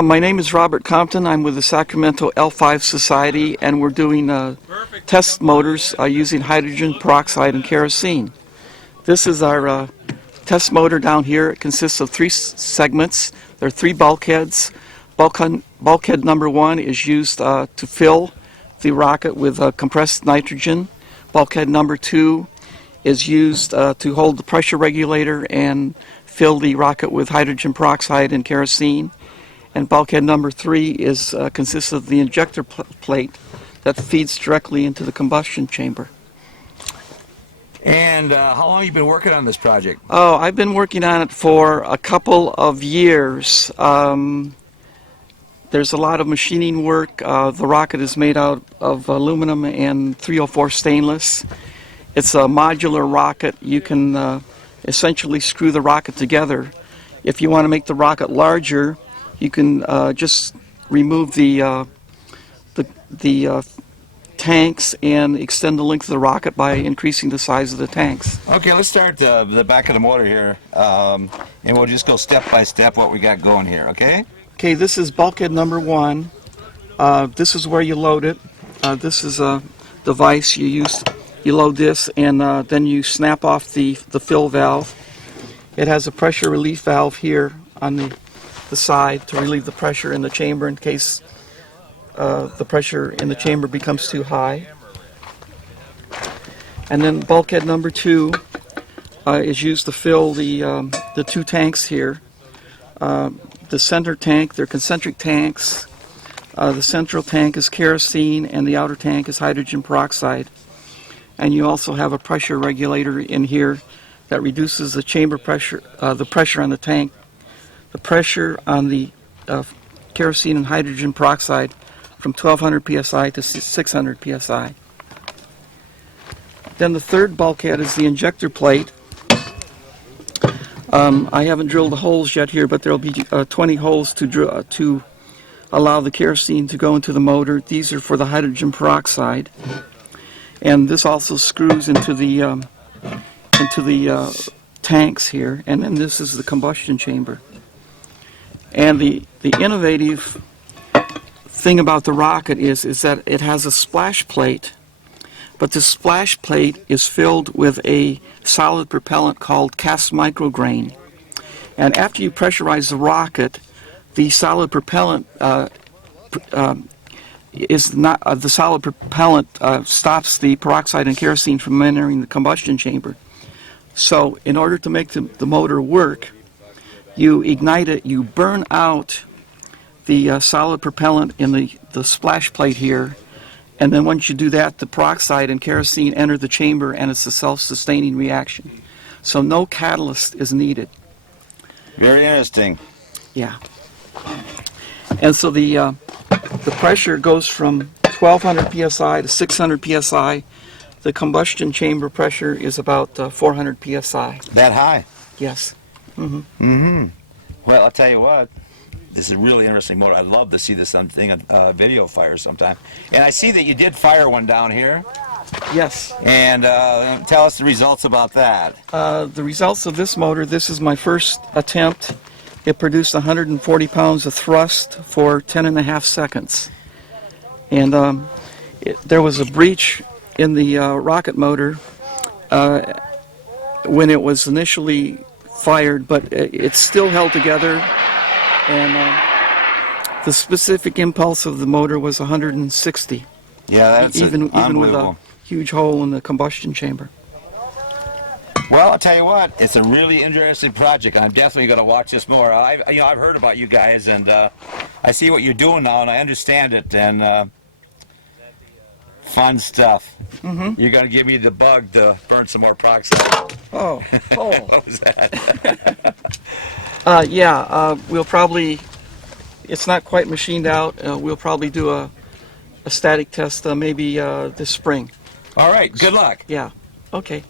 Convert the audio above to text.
My name is Robert Compton. I'm with the Sacramento L5 Society, and we're doing test motors using hydrogen peroxide and kerosene. This is our test motor down here. It consists of three segments. There are three bulkheads. Bulkhead number one is used to fill the rocket with compressed nitrogen. Bulkhead number two is used to hold the pressure regulator and fill the rocket with hydrogen peroxide and kerosene. And bulkhead number three is consists of the injector plate that feeds directly into the combustion chamber. And how long have you been working on this project? Oh, I've been working on it for a couple of years. There's a lot of machining work. The rocket is made out of aluminum and 304 stainless. It's a modular rocket. You can essentially screw the rocket together. If you want to make the rocket larger, you can just remove the tanks and extend the length of the rocket by increasing the size of the tanks. Okay, let's start the back of the motor here, and we'll just go step by step what we got going here, okay? Okay, this is bulkhead number one. This is where you load it. This is a device you use. You load this, and then you snap off the fill valve. It has a pressure relief valve here on the side to relieve the pressure in the chamber in case the pressure in the chamber becomes too high. And then bulkhead number two is used to fill the two tanks here. The center tank, they're concentric tanks. The central tank is kerosene and the outer tank is hydrogen peroxide. And you also have a pressure regulator in here that reduces the chamber pressure, the pressure on the tank. The pressure on the kerosene and hydrogen peroxide from 1200 psi to 600 psi. Then the third bulkhead is the injector plate. I haven't drilled the holes yet here, but there will be 20 holes to allow the kerosene to go into the motor. These are for the hydrogen peroxide, and this also screws into the tanks here. And then this is the combustion chamber. And the innovative thing about the rocket is that it has a splash plate, but the splash plate is filled with a solid propellant called cast micrograin. And after you pressurize the rocket, the solid propellant stops the peroxide and kerosene from entering the combustion chamber. So in order to make the motor work, you ignite it, you burn out the solid propellant in the splash plate here, and then once you do that, the peroxide and kerosene enter the chamber, and it's a self-sustaining reaction. So no catalyst is needed. Very interesting. Yeah. And so the pressure goes from 1200 psi to 600 psi. The combustion chamber pressure is about 400 psi. That high? Yes. Well, I'll tell you what, this is a really interesting motor. I'd love to see this thing on video fire sometime. And I see that you did fire one down here. Yes. And tell us the results about that. The results of this motor, this is my first attempt. It produced 140 pounds of thrust for 10.5 seconds. And there was a breach in the rocket motor when it was initially fired, but it still held together, and the specific impulse of the motor was 160. Yeah, that's even with a huge hole in the combustion chamber. Well, I'll tell you what, it's a really interesting project. I'm definitely going to watch this more. I've heard about you guys, and I see what you're doing now, and I understand it, and fun stuff. You're going to give me the bug to burn some more peroxide. Oh. What was that? We'll probably, it's not quite machined out. We'll probably do a static test maybe this spring. All right, good luck. Yeah, okay.